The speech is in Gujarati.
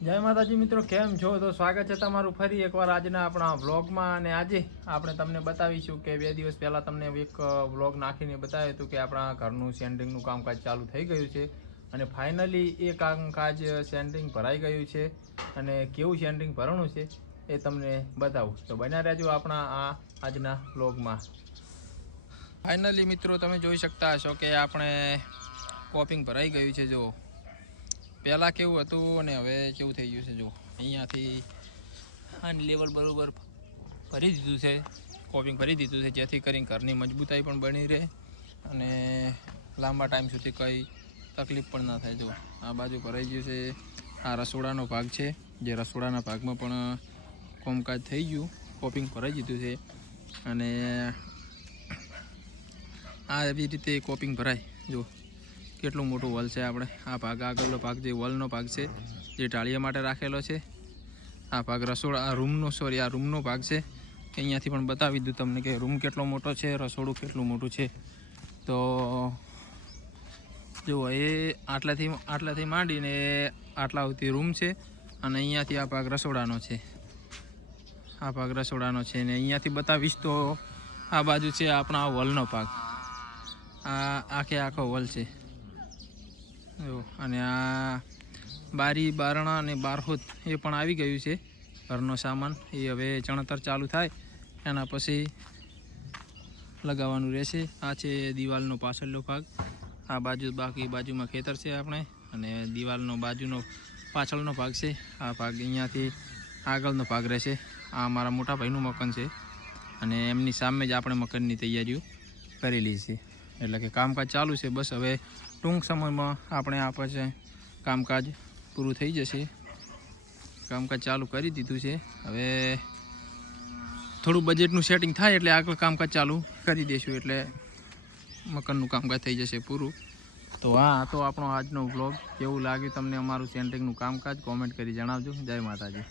જય માતાજી મિત્રો, કેમ છો? તો સ્વાગત છે તમારું ફરી એકવાર આજના આપણા વ્લોગમાં. અને આજે આપણે તમને બતાવીશું કે 2 દિવસ પહેલાં તમને એક વ્લોગ નાખીને બતાવ્યું હતું કે આપણા ઘરનું સેન્ટિંગનું કામકાજ ચાલુ થઈ ગયું છે અને ફાઇનલી એ કામકાજ સેન્ટિંગ ભરાઈ ગયું છે. અને કેવું સેન્ટિંગ ભરવાનું છે એ તમને બતાવું, તો બન્યા રહેજો આપણા આજના વ્લોગમાં. ફાઇનલી મિત્રો તમે જોઈ શકતા હશો કે આપણે કોપિંગ ભરાઈ ગયું છે. જો પહેલાં કેવું હતું અને હવે કેવું થઈ ગયું છે. જો અહીંયાથી આની લેવલ બરાબર ભરી દીધું છે, કોપિંગ ભરી દીધું છે, જેથી કરીને ઘરની મજબૂતાઈ પણ બની રહે અને લાંબા ટાઈમ સુધી કંઈ તકલીફ પણ ના થાય. જો આ બાજુ ભરાઈ ગયું છે. આ રસોડાનો ભાગ છે, જે રસોડાના ભાગમાં પણ કામકાજ થઈ ગયું, કોપિંગ ભરાઈ દીધું છે. અને આ એવી રીતે કોપિંગ ભરાય. જો કેટલું મોટું વોલ છે. આપણે આ ભાગ આગળનો ભાગ જે વોલનો ભાગ છે, જે ટાળિયા માટે રાખેલો છે. આ ભાગ રસોડા આ રૂમનો ભાગ છે. કે અહીંયાથી પણ બતાવી દીધું તમને કે રૂમ કેટલો મોટો છે, રસોડું કેટલું મોટું છે. તો જુઓ, એ આટલાથી માંડીને આટલા સુધી રૂમ છે અને અહીંયાથી આ ભાગ રસોડાનો છે. આ ભાગ રસોડાનો છે ને અહીંયાથી બતાવીશ તો આ બાજુ છે આપણા વોલનો ભાગ. આ આખો વોલ છે. જો અને આ બારી બારણા અને બારહોત એ પણ આવી ગયું છે. ઘરનો સામાન એ હવે ચણતર ચાલુ થાય એના પછી લગાવવાનું રહેશે. આ છે દિવાલનો પાછળનો ભાગ. આ બાજુમાં ખેતર છે આપણે, અને દિવાલનો બાજુનો પાછળનો ભાગ છે. આ ભાગ અહીંયાથી આગળનો ભાગ રહેશે. આ મારા મોટા ભાઈનું મકાન છે અને એમની સામે જ આપણે મકાનની તૈયારીઓ કરેલી છે. એટલે કે કામકાજ ચાલુ છે. બસ હવે ટૂંક સમયમાં આપણે કામકાજ પૂરું થઈ જશે. કામકાજ ચાલુ કરી દીધું છે. હવે થોડું બજેટનું સેટિંગ થાય એટલે આગળ કામકાજ ચાલુ કરી દઈશું, એટલે મકાનનું કામકાજ થઈ જશે પૂરું. તો આ તો આપણો આજનો વ્લોગ. કેવું લાગ્યું તમને અમારું સેન્ટિંગનું કામકાજ કોમેન્ટ કરી જણાવજો. જય માતાજી.